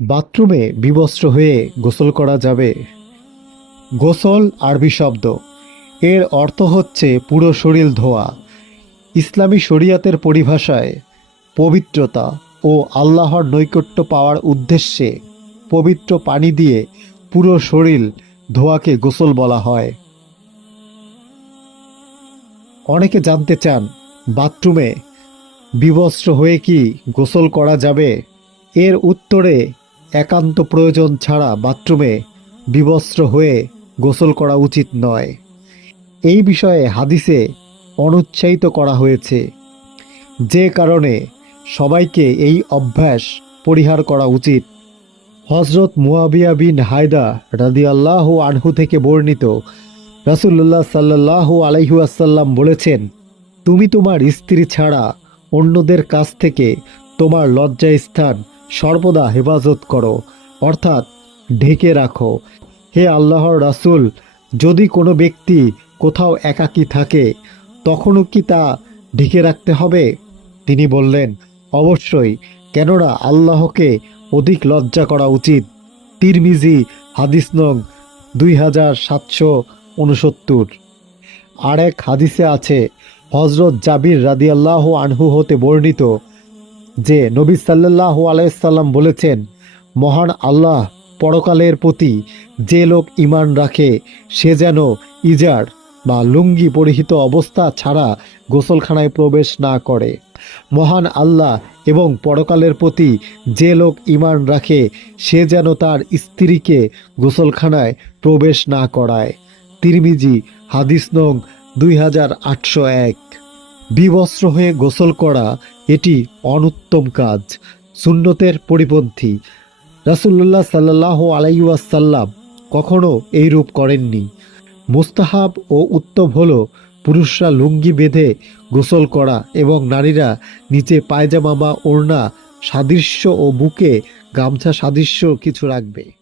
বাথরুমে বিবস্ত্র হয়ে গোসল করা যাবে। গোসল আরবি শব্দ। এর অর্থ হচ্ছে পুরো শরীর ধোয়া। ইসলামী শরিয়াতের পরিভাষায় পবিত্রতা ও আল্লাহর নৈকট্য পাওয়ার উদ্দেশ্যে পবিত্র পানি দিয়ে পুরো শরীর ধোয়াকে গোসল বলা হয়। অনেকে জানতে চান, বাথরুমে বিবস্ত্র হয়ে কি গোসল করা যাবে? এর উত্তরে একান্ত প্রয়োজন ছাড়া বাথরুমে বিবস্ত্র হয়ে গোসল করা উচিত নয়। এই বিষয়ে হাদিসে অনুৎসাহিত করা হয়েছে। যে কারণে সবাইকে এই অভ্যাস পরিহার করা উচিত। হজরত মুয়াবিয়া বিন হায়দা রাদিয়াল্লাহু আনহু থেকে বর্ণিত রাসুল্লাহ সাল্লাহ আলাইহুয়াসাল্লাম বলেছেন, তুমি তোমার স্ত্রী ছাড়া অন্যদের কাছ থেকে তোমার লজ্জা স্থান সর্বদা হেফাজত করো, অর্থাৎ ঢেকে রাখো। হে আল্লাহর রাসুল, যদি কোনো ব্যক্তি কোথাও একাকী থাকে, তখনও কি তা ঢেকে রাখতে হবে? তিনি বললেন, অবশ্যই, কেননা আল্লাহকে অধিক লজ্জা করা উচিত। তিরমিজি, হাদিস নং দুই হাজার সাতশো উনসত্তর। আর এক হাদিসে আছে হজরত জাবির রাদিয়াল্লাহ আনহু হতে বর্ণিত যে নবী সাল্লাল্লাহু আলাইসাল্লাম বলেছেন, মহান আল্লাহ পরকালের প্রতি যে লোক ইমান রাখে, সে যেন ইজার বা লুঙ্গি পরিহিত অবস্থা ছাড়া গোসলখানায় প্রবেশ না করে। মহান আল্লাহ এবং পরকালের প্রতি যে লোক ইমান রাখে, সে যেন তার স্ত্রীকে গোসলখানায় প্রবেশ না করায়। তিরমিজি, হাদিস নং দুই হাজার আটশো এক। বিবস্ত্র হয়ে গোসল করা এটি অনুত্তম কাজ, সুন্নতের পরিপন্থী। রাসুল্লাহ সাল্লাহ আলাইসাল্লাম কখনও এই রূপ করেননি। মুস্তাহাব ও উত্তম হল পুরুষরা লুঙ্গি বেঁধে গোসল করা এবং নারীরা নিচে পায়জামা বা ওড়না সাদৃশ্য ও বুকে গামছা সাদৃশ্য কিছু রাখবে।